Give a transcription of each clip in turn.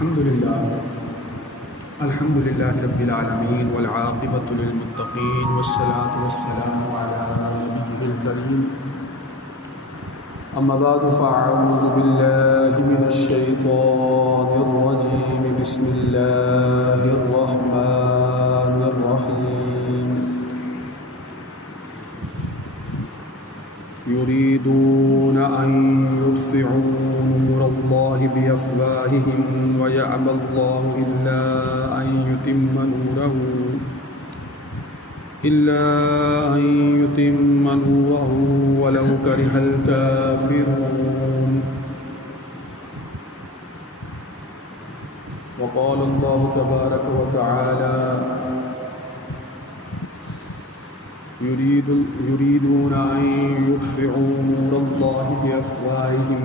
الحمد لله رب العالمين والعاقبة للمتقين والصلاة والسلام على نبيه الكريم أما بعد فأعوذ بالله من الشيطان الرجيم بسم الله الرحمن الرحيم يريدون أن يطفئوا نور الله بأفواههم ويأبى الله إلا أن يتم نوره ولو كره الكافرون. وقال الله تبارك وتعالى يريدون أن يطفئوا نور الله بأفواههم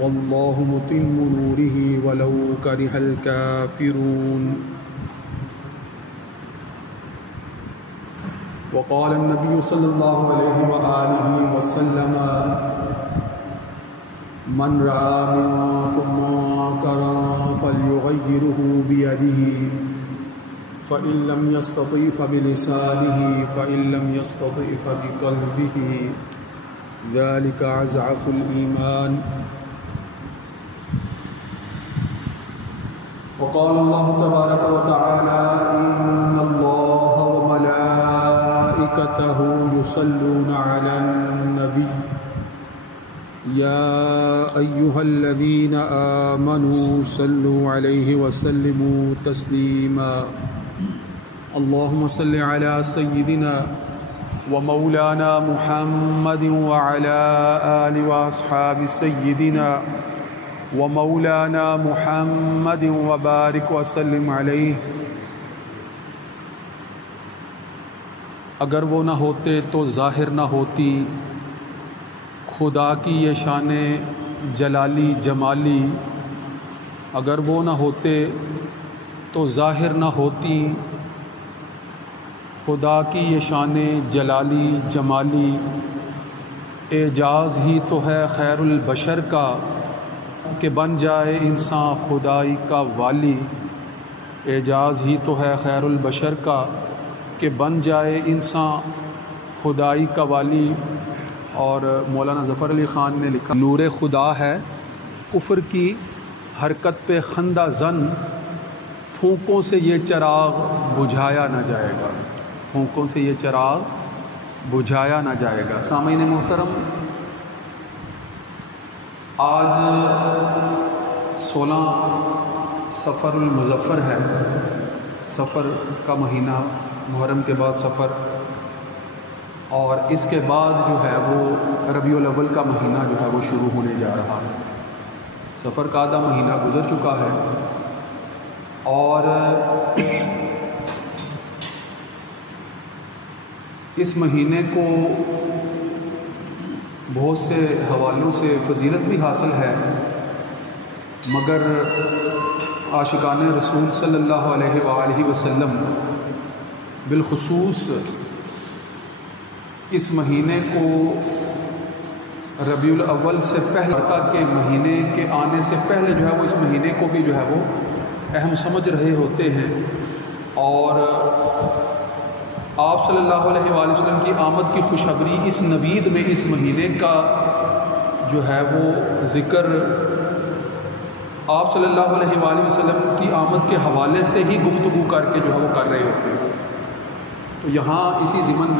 والله متم نوره ولو كره الكافرون. وقال النبي صلى الله عليه وآله وسلم من رأى منكم منكرا فليغيره بيده فإن لم يستطع فبلسانه فإن لم يستطع فبقلبه ذلك أضعف الإيمان. وقال الله تبارك وتعالى إن الله وملائكته يصلون على النبي يا أيها الذين آمنوا صلوا عليه وسلموا تسليما. اللهم صل على سيدنا ومولانا محمد وعلى آل وأصحاب سيدنا ومولانا محمد وبارك وسلم علیہ. اگر وہ نہ ہوتے تو ظاہر نہ ہوتی خدا کی یہ شان جلالی جمالی. اگر وہ نہ ہوتے تو ظاہر نہ ہوتی خدا کی یہ شان جلالی جمالی. اعجاز ہی تو ہے خیر البشر کا کہ بن جائے انسان خدائی کا والی. اعجاز ہی تو ہے خیر البشر کا کہ بن جائے انسان خدائی کا والی. اور مولانا ظفر علی خان نے لکھا نور خدا ہے کفر کی حرکت پہ خندہ زن پھونکوں سے یہ چراغ بجھایا نہ جائے گا. پھونکوں سے یہ چراغ بجھایا نہ جائے گا. سامعین محترم، آج 16 صفر المظفر ہے. صفر کا مہینہ، محرم کے بعد صفر، اور اس کے بعد جو ہے وہ ربیع الاول کا مہینہ جو ہے وہ شروع ہونے جا رہا ہے. صفر کا آدھا مہینہ گزر چکا ہے اور اس مہینے کو بہت سے حوالوں سے فضیلت بھی حاصل ہے، مگر عاشقان رسول صلی اللہ علیہ وآلہ وسلم بالخصوص اس مہینے کو ربیع الاول سے پہلے کے مہینے کے آنے سے پہلے جو ہے وہ اس مہینے کو بھی جو ہے وہ اہم سمجھ رہے ہوتے ہیں. اور آپ صلی اللہ علیہ وآلہ وسلم کی آمد کی خوشخبری اس نوید میں اس مہینے کا جو ہے وہ ذکر آپ صلی اللہ علیہ وآلہ وسلم کی آمد کے حوالے سے ہی گفتگو کر کے جو ہے وہ کر رہے ہوتے ہیں. تو یہاں اسی ضمن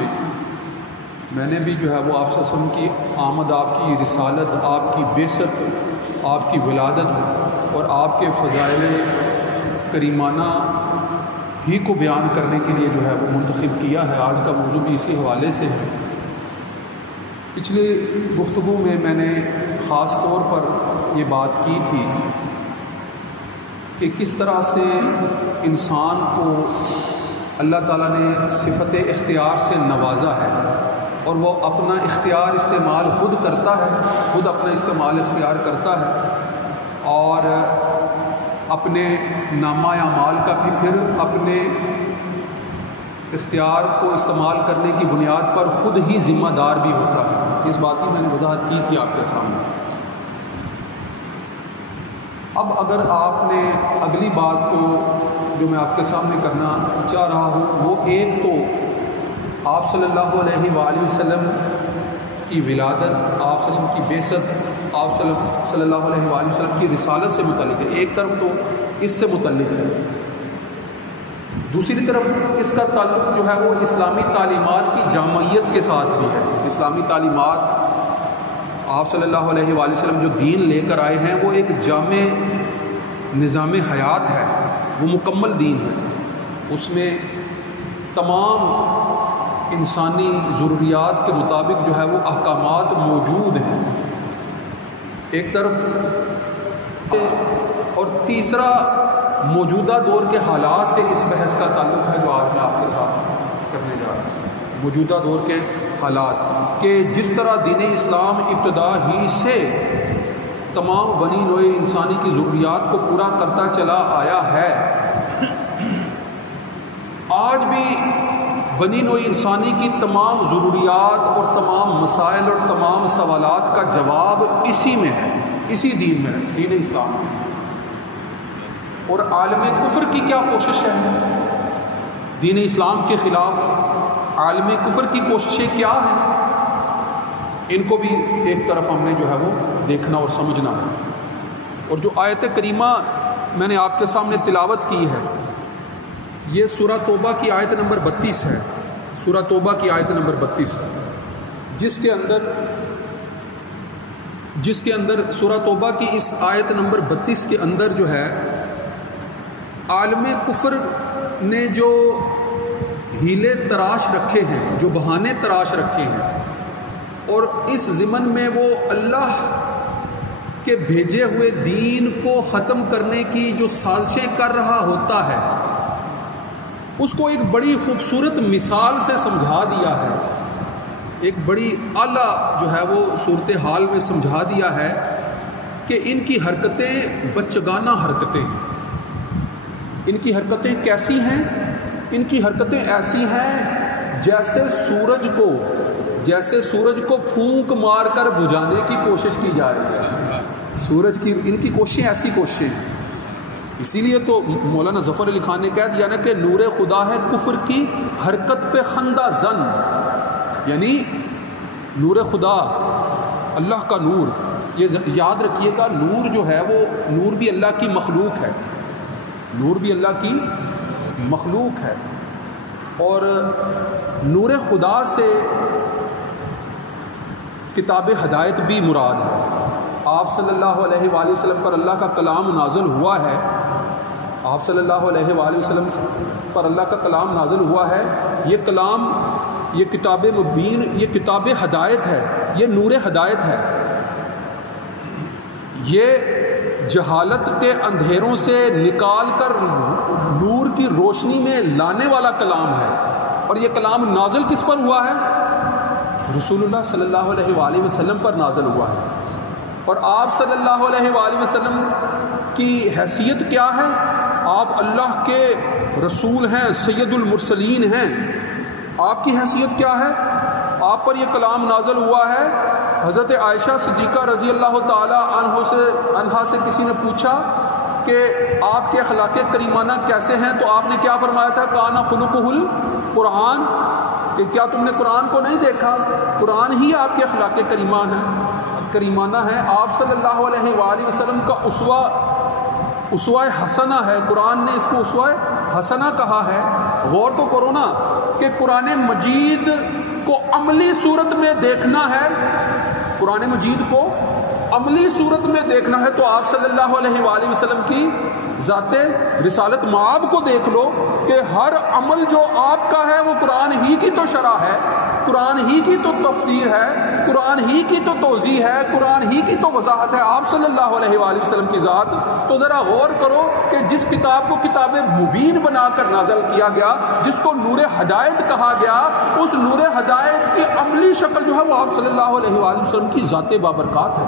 میں نے بھی جو ہے وہ آپ صلی اللہ علیہ وسلم کی آمد، آپ کی رسالت، آپ کی بعثت، آپ کی ولادت اور آپ کے فضائل کریمانہ ہی کو بیان کرنے کے لیے جو ہے وہ منتخب کیا ہے. آج کا موضوع بھی اسی حوالے سے ہے. پچھلے گفتگو میں نے خاص طور پر یہ بات کی تھی کہ کس طرح سے انسان کو اللہ تعالیٰ نے صفت اختیار سے نوازا ہے اور وہ اپنا اختیار استعمال خود کرتا ہے، خود اپنا استعمال اختیار کرتا ہے اور اپنے نامہ اعمال کا بھی پھر اپنے اختیار کو استعمال کرنے کی بنیاد پر خود ہی ذمہ دار بھی ہوتا ہے. اس بات کی میں نے وضاحت کی تھی آپ کے سامنے. اب اگر آپ نے اگلی بات کو جو میں آپ کے سامنے کرنا چاہ رہا ہوں وہ ایک تو آپ صلی اللہ علیہ وآلہ وسلم کی ولادت، آپ صلی اللہ علیہ وسلم کی بعثت، آپ صلی اللہ علیہ وآلہ وسلم کی رسالت سے متعلق ہے، ایک طرف تو اس سے متعلق ہے، دوسری طرف اس کا تعلق جو ہے وہ اسلامی تعلیمات کی جامعیت کے ساتھ بھی ہے۔ اسلامی تعلیمات آپ صلی اللہ علیہ وآلہ وسلم جو دین لے کر آئے ہیں وہ ایک جامع نظام حیات ہے، وہ مکمل دین ہے، اس میں تمام انسانی ضروریات کے مطابق جو ہے وہ احکامات موجود ہیں ایک طرف، اور تیسرا موجودہ دور کے حالات سے اس بحث کا تعلق ہے جو آج میں آپ کے ساتھ کرنے جا رہا ہوں۔ موجودہ دور کے حالات کہ جس طرح دین اسلام ابتدا ہی سے تمام بنی نوع انسانی کی ضروریات کو پورا کرتا چلا آیا ہے، آج بھی بنی نوع انسانی کی تمام ضروریات اور تمام مسائل اور تمام سوالات کا جواب اسی میں ہے، اسی دین میں ہے، دین اسلام میں۔ اور عالم کفر کی کیا کوشش ہے دین اسلام کے خلاف؟ عالم کفر کی کوششیں کیا ہیں؟ ان کو بھی ایک طرف ہم نے جو ہے وہ دیکھنا اور سمجھنا ہے۔ اور جو آیت کریمہ میں نے آپ کے سامنے تلاوت کی ہے یہ سورہ توبہ کی آیت نمبر 32 ہے، سورہ توبہ کی آیت نمبر 32، جس کے اندر سورہ توبہ کی اس آیت نمبر 32 کے اندر جو ہے عالم کفر نے جو ہیلے تراش رکھے ہیں، جو بہانے تراش رکھے ہیں، اور اس ضمن میں وہ اللہ کے بھیجے ہوئے دین کو ختم کرنے کی جو سازشیں کر رہا ہوتا ہے اس کو ایک بڑی خوبصورت مثال سے سمجھا دیا ہے، ایک بڑی اعلیٰ جو ہے وہ صورتحال میں سمجھا دیا ہے کہ ان کی حرکتیں بچگانہ حرکتیں ہیں۔ ان کی حرکتیں کیسی ہیں؟ ان کی حرکتیں ایسی ہیں جیسے سورج کو پھونک مار کر بجھانے کی کوشش کی جا رہی ہے۔ سورج کی ان کی کوششیں ایسی کوششیں ہیں، اسی لیے تو مولانا ظفر علی خان نے کہہ دیا نا کہ نور خدا ہے کفر کی حرکت پہ خندہ زن، یعنی نور خدا، اللہ کا نور، یہ یاد رکھیے گا، نور جو ہے وہ نور بھی اللہ کی مخلوق ہے، نور بھی اللہ کی مخلوق ہے، اور نور خدا سے کتاب ہدایت بھی مراد ہے۔ آپ صلی اللہ علیہ وآلہ وسلم پر اللہ کا کلام نازل ہوا ہے، آپ صلی اللہ علیہ وآلہ وسلم پر اللہ کا کلام نازل ہوا ہے، یہ کلام، یہ کتاب مبین، یہ کتاب ہدایت ہے، یہ نور ہدایت ہے، یہ جہالت کے اندھیروں سے نکال کر نور کی روشنی میں لانے والا کلام ہے۔ اور یہ کلام نازل کس پر ہوا ہے؟ رسول اللہ صلی اللہ علیہ وآلہ وسلم پر نازل ہوا ہے۔ اور آپ صلی اللہ علیہ وآلہ وسلم کی حیثیت کیا ہے؟ آپ اللہ کے رسول ہیں، سید المرسلین ہیں، آپ کی حیثیت کیا ہے؟ آپ پر یہ کلام نازل ہوا ہے۔ حضرت عائشہ صدیقہ رضی اللہ تعالی عنہا سے کسی نے پوچھا کہ آپ کے اخلاق کریمانہ کیسے ہیں، تو آپ نے کیا فرمایا تھا؟ کانا خلقہ القرآن، کہ کیا تم نے قرآن کو نہیں دیکھا؟ قرآن ہی آپ کے اخلاق کریمانہ ہیں۔ آپ صلی اللہ علیہ وآلہ وسلم کا اسوہ حسنہ ہے، قرآن نے اس کو اسوہ حسنہ کہا ہے۔ غور تو کرو نا کہ قرآن مجید کو عملی صورت میں دیکھنا ہے، قرآن مجید کو عملی صورت میں دیکھنا ہے تو آپ صلی اللہ علیہ وآلہ وسلم کی ذات رسالت مآب کو دیکھ لو کہ ہر عمل جو آپ کا ہے وہ قرآن ہی کی تو شرح ہے، قرآن ہی کی تو تفسیر ہے، قرآن ہی کی تو توضیح ہے، قرآن ہی کی تو وضاحت ہے آپ صلی اللہ علیہ وآلہ وسلم کی ذات۔ تو ذرا غور کرو کہ جس کتاب کو کتاب مبین بنا کر نازل کیا گیا، جس کو نور ہدایت کہا گیا، اس نور ہدایت کی عملی شکل جو ہے وہ آپ صلی اللہ علیہ وآلہ وسلم کی ذات بابرکات ہے۔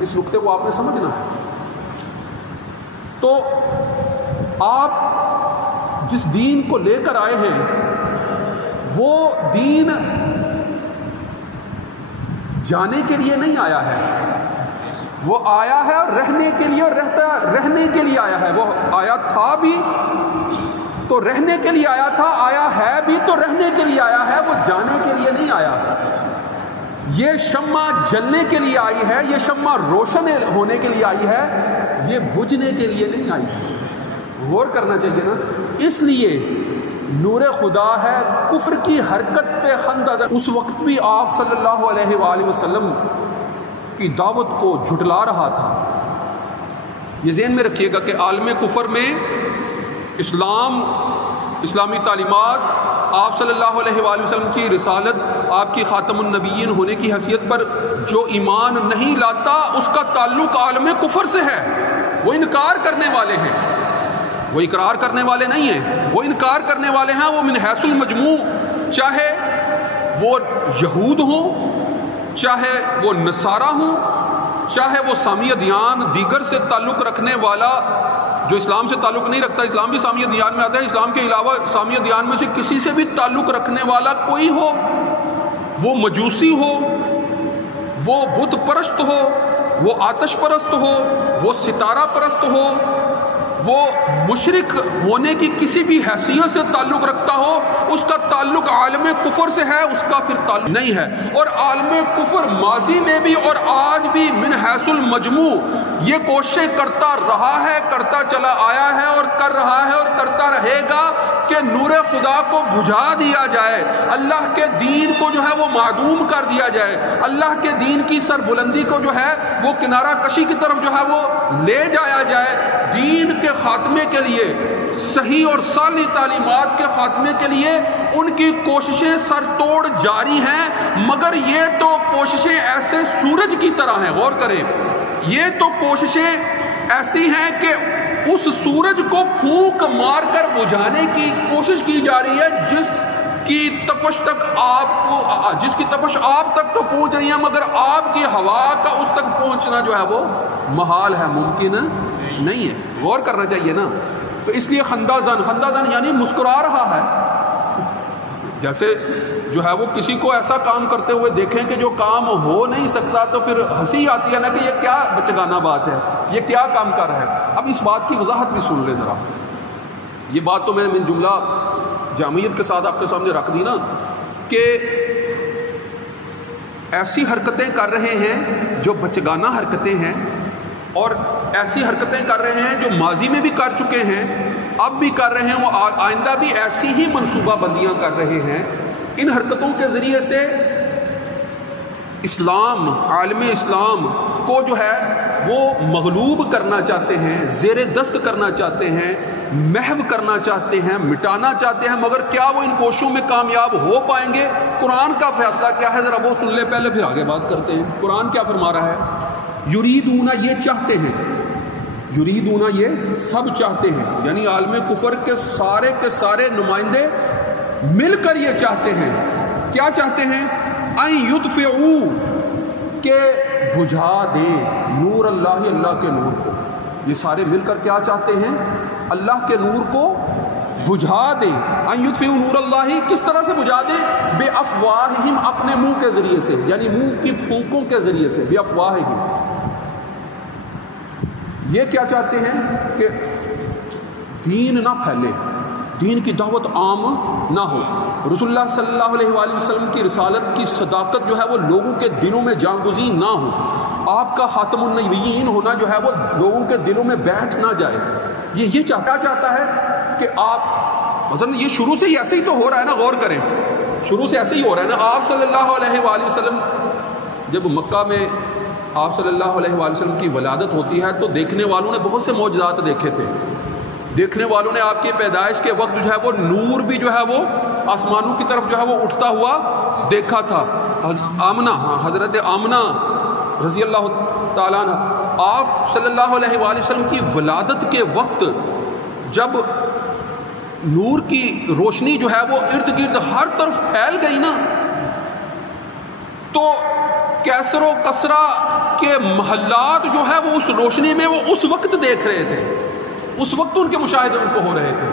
اس نقطے کو آپ نے سمجھنا ہے۔ تو آپ جس دین کو لے کر آئے ہیں وہ دین جانے کے لیے نہیں آیا ہے، وہ آیا ہے اور رہنے کے لیے، اور رہنے کے لیے آیا ہے. وہ آیا تھا بھی تو رہنے کے لیے آیا تھا، آیا ہے بھی تو رہنے کے لیے آیا ہے، وہ جانے کے لیے نہیں آیا. یہ شمع جلنے کے لیے آئی ہے، یہ شمع روشن ہونے کے لیے آئی ہے، یہ بجھنے کے لیے نہیں آئی. غور کرنا چاہیے نا. اس لیے نور خدا ہے، کفر کی حرکت پہ خندہ. اس وقت بھی آپ صلی اللہ علیہ وآلہ وسلم کی دعوت کو جھٹلا رہا تھا. یہ ذہن میں رکھیے گا کہ عالم کفر میں اسلامی تعلیمات، آپ صلی اللہ علیہ وآلہ وسلم کی رسالت، آپ کی خاتم النبیین ہونے کی حیثیت پر جو ایمان نہیں لاتا اس کا تعلق عالم کفر سے ہے. وہ انکار کرنے والے ہیں، وہ اقرار کرنے والے نہیں ہیں. وہ انکار کرنے والے ہیں. وہ من حیث المجموع، چاہے وہ یہود ہوں، چاہے وہ نصارہ ہوں، چاہے وہ سامی ادیان دیگر سے تعلق رکھنے والا جو اسلام سے تعلق نہیں رکھتا، اسلام بھی سامی ادیان میں آتا ہے، اسلام کے علاوہ سامی ادیان میں سے کسی سے بھی تعلق رکھنے والا کوئی ہو، وہ مجوسی ہو، وہ بت پرست ہو، وہ آتش پرست ہو، وہ ستارہ پرست ہو، وہ مشرک ہونے کی کسی بھی حیثیت سے تعلق رکھتا ہو، اس کا تعلق عالم کفر سے ہے، اس کا پھر تعلق نہیں ہے. اور عالم کفر ماضی میں بھی اور آج بھی من حیث المجموع یہ کوششیں کرتا رہا ہے، کرتا چلا آیا ہے اور کر رہا ہے اور کرتا رہے گا کہ نور خدا کو بجھا دیا جائے، اللہ کے دین کو جو ہے وہ معدوم کر دیا جائے، اللہ کے دین کی سربلندی کو جو ہے وہ کنارہ کشی کی طرف جو ہے وہ لے جایا جائے. دین کے خاتمے کے لیے، صحیح اور صالح تعلیمات کے خاتمے کے لیے ان کی کوششیں سر توڑ جاری ہیں. مگر یہ تو کوششیں ایسے سورج کی طرح ہیں. غور کریں، یہ تو کوششیں ایسی ہیں کہ اس سورج کو پھونک مار کر بجھانے کی کوشش کی جا رہی ہے جس کی تپش آپ تک تو پہنچ رہی ہے، مگر آپ کی ہوا کا اس تک پہنچنا جو ہے وہ محال ہے، ممکن نہیں ہے. غور کرنا چاہیے نا. تو اس لیے خندہ زن یعنی مسکرا رہا ہے. جیسے جو ہے وہ کسی کو ایسا کام کرتے ہوئے دیکھیں کہ جو کام ہو نہیں سکتا تو پھر ہنسی آتی ہے نا کہ یہ کیا بچگانہ بات ہے، یہ کیا کام کر رہا ہے. اب اس بات کی وضاحت بھی سن لیں ذرا. یہ بات تو میں نے من جملہ جامعیت کے ساتھ آپ کے سامنے رکھ دی نا کہ ایسی حرکتیں کر رہے ہیں جو بچگانہ حرکتیں ہیں، اور ایسی حرکتیں کر رہے ہیں جو ماضی میں بھی کر چکے ہیں، اب بھی کر رہے ہیں، وہ آئندہ بھی ایسی ہی منصوبہ بندیاں کر رہے ہیں. ان حرکتوں کے ذریعے سے اسلام، عالم اسلام کو جو ہے وہ مغلوب کرنا چاہتے ہیں، زیر دست کرنا چاہتے ہیں، محو کرنا چاہتے ہیں، مٹانا چاہتے ہیں. مگر کیا وہ ان کوششوں میں کامیاب ہو پائیں گے؟ قرآن کا فیصلہ کیا ہے ذرا وہ سن لے پہلے، پھر آگے بات کرتے ہیں. قرآن کیا فرما رہا ہے؟ یریدون، یہ چاہتے ہیں، یریدون یہ سب چاہتے ہیں، یعنی عالم کفر کے سارے نمائندے مل کر یہ چاہتے ہیں. کیا چاہتے ہیں؟ ان یطفئوا، کہ بجھا دے نور اللہ، اللہ کے نور کو. یہ سارے مل کر کیا چاہتے ہیں؟ اللہ کے نور کو بجھا دے. ان یطفئوا نور اللہ، کس طرح سے بجھا دے؟ بے افواہہم، اپنے منہ کے ذریعے سے، یعنی منہ کی پھونکوں کے ذریعے سے. بے افواہہم، یہ کیا چاہتے ہیں کہ دین نہ پھیلے، دین کی دعوت عام نہ ہو، رسول اللہ صلی اللہ علیہ وآلہ وسلم کی رسالت کی صداقت جو ہے وہ لوگوں کے دلوں میں جانگزین نہ ہو، آپ کا خاتم النبیین ہونا جو ہے وہ لوگوں کے دلوں میں بیٹھ نہ جائے. یہ چاہتا ہے کہ آپ مثلا، یہ شروع سے ہی ایسے ہی تو ہو رہا ہے نا. غور کریں، شروع سے ایسے ہی ہو رہا ہے نا. آپ صلی اللہ علیہ وآلہ وسلم جب مکہ میں آپ صلی اللہ علیہ وآلہ وسلم کی ولادت ہوتی ہے تو دیکھنے والوں نے بہت سے معجزات دیکھے تھے. دیکھنے والوں نے آپ کی پیدائش کے وقت جو ہے وہ نور بھی جو ہے وہ آسمانوں کی طرف جو ہے وہ اٹھتا ہوا دیکھا تھا. حضرت آمنہ رضی اللہ تعالیٰ عنہ، آپ صلی اللہ علیہ وآلہ وسلم کی ولادت کے وقت جب نور کی روشنی جو ہے وہ ارد گرد ہر طرف پھیل گئی نا، تو کیسر و کسرا کے محلات جو ہے وہ اس روشنی میں وہ اس وقت دیکھ رہے تھے، اس وقت ان کے مشاہدے ان کو ہو رہے تھے.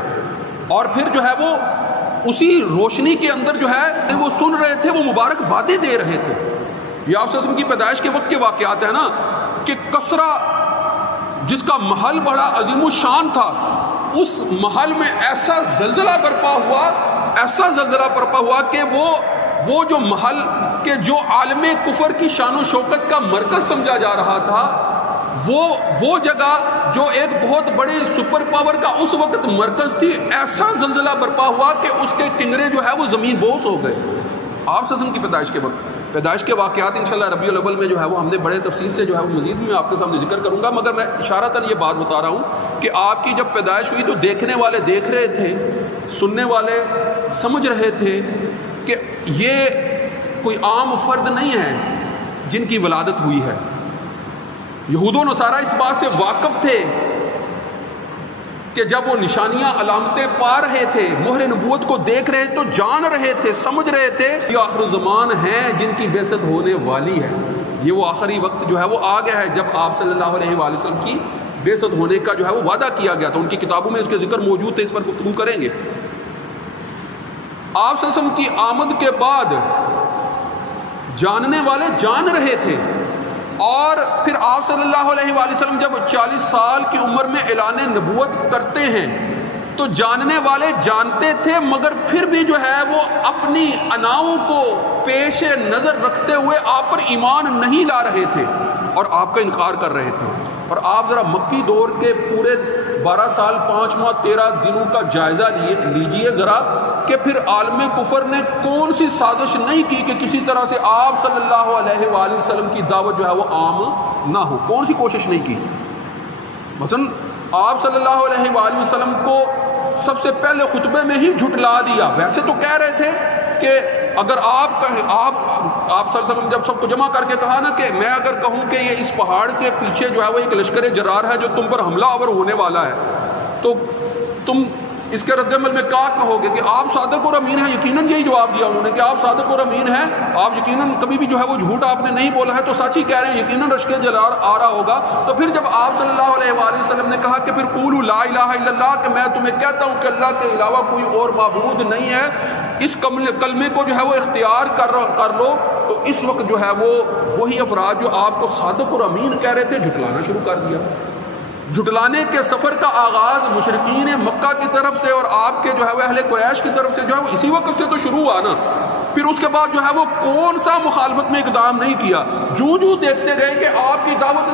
اور پھر جو ہے وہ اسی روشنی کے اندر جو ہے وہ سن رہے تھے، وہ مبارک باتیں دے رہے تھے. یہ آپ صلی اللہ علیہ وسلم کی پیدائش کے وقت کے واقعات ہیں نا. کہ کسرا جس کا محل بڑا عظیم الشان تھا، اس محل میں ایسا زلزلہ برپا ہوا کہ وہ جو محل کے جو عالم کفر کی شان و شوکت کا مرکز سمجھا جا رہا تھا، وہ جگہ جو ایک بہت بڑے سپر پاور کا اس وقت مرکز تھی، ایسا زلزلہ برپا ہوا کہ اس کے کنگرے جو ہے وہ زمین بوس ہو گئے۔ آپ صلی اللہ علیہ وسلم کی پیدائش کے وقت، پیدائش کے واقعات انشاءاللہ ربیع الاول میں جو ہے وہ ہم نے بڑے تفصیل سے جو ہے وہ مزید میں آپ کے سامنے ذکر کروں گا، مگر میں اشارتاً یہ بات بتا رہا ہوں کہ آپ کی جب پیدائش ہوئی تو دیکھنے والے دیکھ رہے تھے، سننے والے سمجھ رہے تھے کہ یہ کوئی عام فرد نہیں ہے جن کی ولادت ہوئی ہے۔ یہود و نصارہ اس بات سے واقف تھے کہ جب وہ نشانیاں علامتیں پا رہے تھے، مہر نبوت کو دیکھ رہے تو جان رہے تھے، سمجھ رہے تھے یہ آخر الزمان ہیں جن کی بعثت ہونے والی ہے، یہ وہ آخری وقت جو ہے وہ آ گیا ہے جب آپ صلی اللہ علیہ وآلہ وسلم کی بعثت ہونے کا جو ہے وہ وعدہ کیا گیا تھا۔ ان کی کتابوں میں اس کے ذکر موجود تھے، اس پر گفتگو کریں گے۔ آپ صلی اللہ علیہ وسلم کی آمد کے بعد جاننے والے جان رہے تھے، اور پھر آپ صلی اللہ علیہ وآلہ وسلم جب 40 سال کی عمر میں اعلان نبوت کرتے ہیں تو جاننے والے جانتے تھے، مگر پھر بھی جو ہے وہ اپنی اناؤں کو پیش نظر رکھتے ہوئے آپ پر ایمان نہیں لا رہے تھے اور آپ کا انکار کر رہے تھے۔ اور آپ ذرا مکی دور کے پورے 12 سال 5 ماہ 13 دنوں کا جائزہ لیجئے ذرا کہ پھر عالم کفر نے کون سی سازش نہیں کی کہ کسی طرح سے آپ صلی اللہ علیہ وآلہ وسلم کی دعوت جو ہے وہ عام نہ ہو، کون سی کوشش نہیں کی۔ مثلا آپ صلی اللہ علیہ وآلہ وسلم کو سب سے پہلے خطبے میں ہی جھٹلا دیا۔ ویسے تو کہہ رہے تھے کہ اگر آپ صلی اللہ علیہ وسلم جب سب کو جمع کر کے کہا نا کہ میں اگر کہوں کہ یہ اس پہاڑ کے پیچھے جو ہے وہ ایک لشکر جرار ہے جو تم پر حملہ آور ہونے والا ہے، تو تم اس کے رد عمل میں کیا کہو گے کہ آپ صادق اور امین ہیں؟ یقیناً یہی جواب دیا انہوں نے کہ آپ صادق اور امین ہیں، آپ یقیناً کبھی بھی جو ہے وہ جھوٹ آپ نے نہیں بولا ہے، تو سچ ہی کہہ رہے ہیں، یقیناً لشکر جرار آ رہا ہوگا۔ تو پھر جب آپ صلی اللہ علیہ وآلہ وسلم نے کہا کہ پھر قولوا لا الہ الا اللہ، کہ میں تمہیں کہتا ہوں کہ اللہ کے علاوہ کوئی اور معبود نہیں ہے، اس کلمے کو جو ہے وہ اختیار کر لو، تو اس وقت جو ہے وہ وہی افراد جو آپ کو صادق اور امین کہہ رہے تھے جھٹلانا شروع کر دیا۔ جھٹلانے کے سفر کا آغاز مشرکین مکہ کی طرف سے اور آپ کے جو ہے وہ اہل قریش کی طرف سے جو ہے وہ اسی وقت سے تو شروع ہوا نا۔ پھر اس کے بعد جو ہے وہ کون سا مخالفت میں اقدام نہیں کیا، جو دیکھتے گئے کہ آپ کی دعوت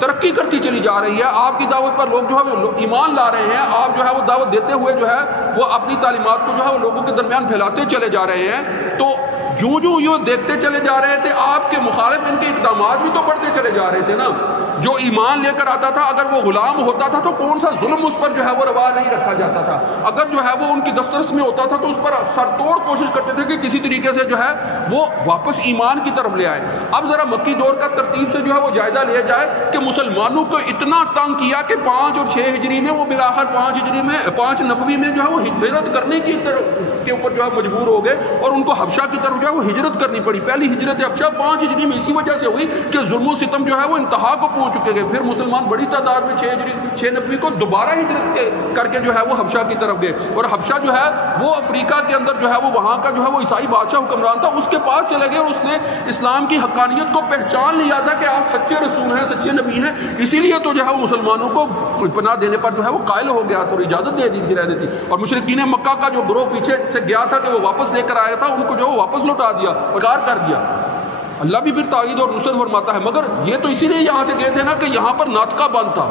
ترقی کرتی چلی جا رہی ہے، آپ کی دعوت پر لوگ جو ہے وہ ایمان لا رہے ہیں، آپ جو ہے وہ دعوت دیتے ہوئے جو ہے وہ اپنی تعلیمات کو جو ہے وہ لوگوں کے درمیان پھیلاتے چلے جا رہے ہیں، تو جو یہ دیکھتے چلے جا رہے تھے آپ کے مخالف ان کے اقدامات بھی تو بڑھتے چلے جا رہے تھے نا۔ جو ایمان لے کر آتا تھا اگر وہ غلام ہوتا تھا تو کون سا ظلم اس پر جو ہے وہ روا نہیں رکھا جاتا تھا، اگر جو ہے وہ ان کی دسترس میں ہوتا تھا تو اس پر سر توڑ کوشش کرتے تھے کہ کسی طریقے سے جو ہے وہ واپس ایمان کی طرف لے آئے۔ اب ذرا مکی دور کا ترتیب سے جو ہے وہ جائزہ لیا جائے کہ مسلمانوں کو اتنا تنگ کیا کہ 5 اور 6 ہجری میں وہ بالآخر 5 نبوی میں جو ہے وہ ہجرت کرنے کی کے اوپر جو ہے مجبور ہو گئے اور ان کو حبشہ کی طرف جو ہے وہ ہجرت کرنی پڑی۔ پہلی ہجرت حبشہ 5 ہجری میں اسی وجہ سے ہوئی کہ ظلم و ستم جو ہے وہ انتہا کو پہنچ چکے گئے، پھر مسلمان بڑی تعداد میں 6 نبوی کو دوبارہ ہجرت کر کے جو ہے وہ حبشہ کی طرف گئے، اور حبشہ جو ہے وہ افریقہ کے اندر جو ہے وہ وہاں کا جو ہے وہ عیسائی بادشاہ حکمران تھا، اس کے پاس چلے گئے، اس نے اسلام کی حقانیت کو پہچان لیا تھا کہ آپ سچے رسول ہیں، سچے نبی ہیں، اسی لیے تو جو ہے وہ مسلمانوں کو پناہ دینے پر جو ہے وہ قائل ہو گیا تو اجازت دے دی تھی رہنے تھی، اور مشرکین مکہ کا جو گروہ پیچھے سے گیا تھا کہ وہ واپس لے کر آیا تھا ان کو جو واپس لوٹا دیا، انکار کر دیا۔ اللہ بھی پھر تائید اور نصرت فرماتا ہے، مگر یہ تو اسی لیے یہاں سے گئے تھے نا کہ یہاں پر ناطقہ بند تھا۔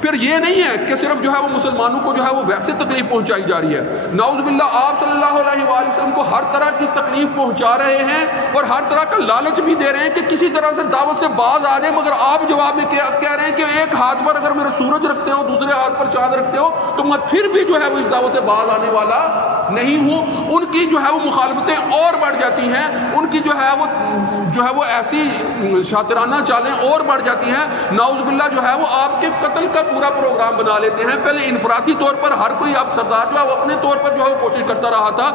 پھر یہ نہیں ہے کہ صرف جو ہے وہ مسلمانوں کو جو ہے وہ ویسے تکلیف پہنچائی جا رہی ہے، نعوذ باللہ آپ صلی اللہ علیہ وآلہ وسلم کو ہر طرح کی تکلیف پہنچا رہے ہیں اور ہر طرح کا لالچ بھی دے رہے ہیں کہ کسی طرح سے دعوت سے باز آ جائے، مگر آپ جواب میں کہہ رہے ہیں کہ ایک ہاتھ پر اگر میرا سورج رکھتے ہو دوسرے ہاتھ پر چاند رکھتے ہو تو میں پھر بھی جو ہے وہ اس دعوت سے باز آنے والا نہیں ہوں۔ ان کی جو ہے وہ مخالفتیں اور بڑھ جاتی ہیں، ان کی جو ہے وہ ایسی شاطرانہ چالیں اور بڑھ جاتی ہیں، نعوذ باللہ جو ہے وہ آپ کے قتل کا پورا پروگرام بنا لیتے ہیں۔ پہلے انفرادی طور پر ہر کوئی اب سردار جو ہے وہ اپنے طور پر جو ہے وہ کوشش کرتا رہا تھا،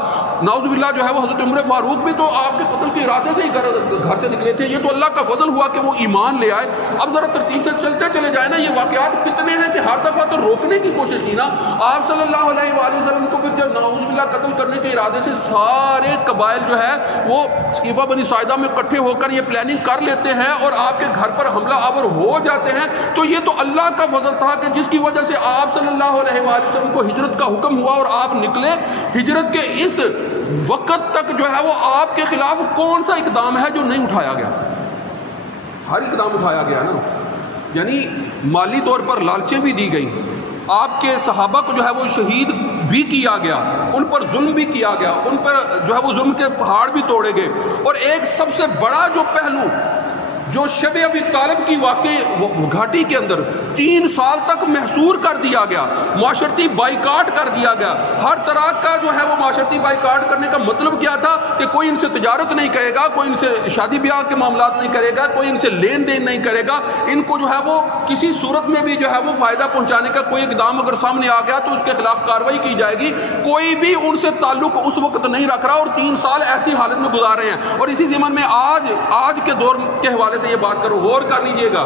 نعوذ باللہ جو ہے وہ حضرت عمر فاروق بھی تو آپ کے قتل کے ارادے سے ہی گھر سے نکلے تھے، یہ تو اللہ کا فضل ہوا کہ وہ ایمان لے آئے۔ اب ذرا ترتیب سے چلتے چلے جائیں نا، یہ واقعات کتنے ہیں کہ ہر دفعہ تو روکنے کی کوشش کی نا۔ آپ صلی اللہ علیہ وآلہ وسلم کو پھر جب نعوذ باللہ قتل کرنے کے ارادے سے سارے قبائل جو ہے وہ ثقیفہ بنی ساعدہ میں اکٹھے ہو کر یہ پلاننگ کر لیتے ہیں اور آپ کے گھر پر حملہ آور ہو جاتے ہیں، تو یہ تو اللہ کا فضل تھا کہ جس کی وجہ سے آپ صلی اللہ علیہ وآلہ وسلم کو ہجرت کا حکم ہوا اور آپ نکلے۔ ہجرت کے اس وقت تک جو ہے وہ آپ کے خلاف کون سا اقدام ہے جو نہیں اٹھایا گیا؟ ہر اقدام اٹھایا گیا نا، یعنی مالی طور پر لالچیں بھی دی گئی، آپ کے صحابہ کو جو ہے وہ شہید بھی کیا گیا، ان پر ظلم بھی کیا گیا، ان پر جو ہے وہ ظلم کے پہاڑ بھی توڑے گئے، اور ایک سب سے بڑا جو پہلو جو شب ابی طالب کی واقعی گھاٹی کے اندر 3 سال تک محصور کر دیا گیا، معاشرتی بائیکاٹ کر دیا گیا۔ ہر طرح کا جو ہے وہ معاشرتی بائیکاٹ کرنے کا مطلب کیا تھا کہ کوئی ان سے تجارت نہیں کرے گا، کوئی ان سے شادی بیاہ کے معاملات نہیں کرے گا، کوئی ان سے لین دین نہیں کرے گا، ان کو جو ہے وہ کسی صورت میں بھی جو ہے وہ فائدہ پہنچانے کا کوئی اقدام اگر سامنے آ گیا تو اس کے خلاف کارروائی کی جائے گی۔ کوئی بھی ان سے تعلق اس وقت نہیں رکھ رہا، اور 3 سال ایسی حالت میں گزار رہے ہیں۔ اور اسی ضمن میں آج کے دور کے حوالے سے یہ بات کرو، غور کر لیجئے گا،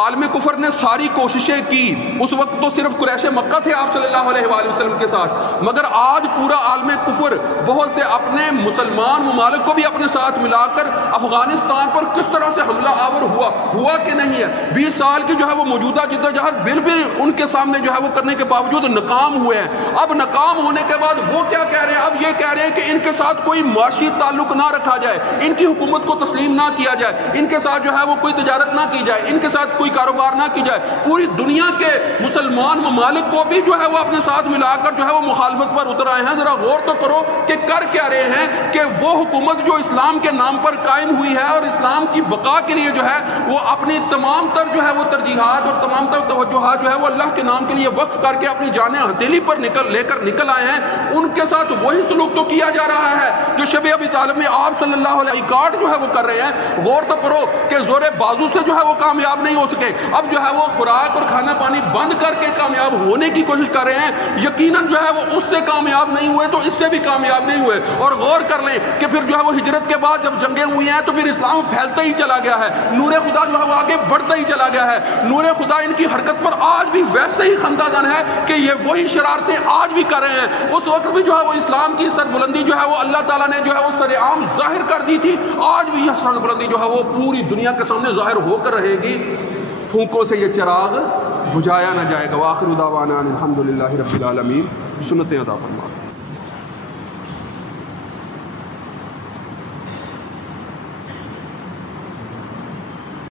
عالم کفر نے ساری کوششیں کی، اس وقت تو صرف قریش مکہ تھے آپ صلی اللہ علیہ وآلہ وسلم کے ساتھ، مگر آج پورا عالم کفر بہت سے اپنے مسلمان ممالک کو بھی اپنے ساتھ ملا کر افغانستان پر کس طرح سے حملہ آور ہوا کہ نہیں ہے۔ 20 سال کی جو ہے وہ موجودہ جدوجہد بالکل ان کے سامنے جو ہے وہ کرنے کے باوجود ناکام ہوئے ہیں۔ اب ناکام ہونے کے بعد وہ کیا کہہ رہے ہیں؟ اب یہ کہہ رہے ہیں کہ ان کے ساتھ کوئی معاشی تعلق نہ رکھا جائے، ان کی حکومت کو تسلیم نہ کیا جائے، ان کے ساتھ جو ہے وہ کوئی تجارت نہ کی جائے، ان کے ساتھ کوئی کاروبار نہ کی جائے۔ پوری دنیا کے مسلمان ممالک کو بھی جو ہے وہ اپنے ساتھ ملا کر جو ہے وہ مخالفت پر اتر آئے ہیں۔ ذرا غور تو کرو کہ کر کیا رہے ہیں کہ وہ حکومت جو اسلام کے نام پر قائم ہوئی ہے اور اسلام کی بقا کے لیے جو ہے وہ اپنی تمام تر جو ہے وہ ترجیحات اور تمام تر توجہات جو ہے وہ اللہ کے نام کے لیے وقف کر کے اپنی جانیں ہتھیلی پر لے کر نکل آئے ہیں، ان کے ساتھ وہی سلوک تو کیا جا رہا ہے جو شب ابی طالب میں آپ صلی اللہ علیہ کاٹ جو ہے وہ کر رہے ہیں۔ غور تو کرو کہ زور بازو سے جو ہے وہ کامیاب نہیں ہو سکے، اب جو ہے وہ خوراک اور کھانا پانی بند کر کے کامیاب ہونے کی کوشش کر رہے ہیں۔ یقیناً جو ہے وہ اس سے کامیاب نہیں ہوئے تو اس سے بھی کامیاب نہیں ہوئے۔ اور غور کر لیں کہ پھر جو ہے وہ ہجرت کے بعد جب جنگیں ہوئی ہیں تو پھر اسلام پھیلتا ہی چلا گیا ہے، نور خدا جو ہے وہ آگے بڑھتا ہی چلا گیا ہے۔ نور خدا ان کی حرکت پر آج بھی ویسے ہی خندہ دن ہے کہ یہ وہی شرارتیں آج بھی کر رہے ہیں۔ اس وقت بھی جو ہے وہ اسلام کی سربلندی جو ہے وہ اللہ تعالیٰ نے جو ہے وہ سر عام ظاہر کر دی تھی، آج بھی یہ سربلندی جو ہے وہ پوری دنیا کے سامنے ظاہر ہو کر رہے گی۔ پھونکوں سے یہ چراغ بجھایا نہ جائے گا۔ وآخر دعوانا الحمدللہ رب العالمین۔ سنتیں عطا فرما۔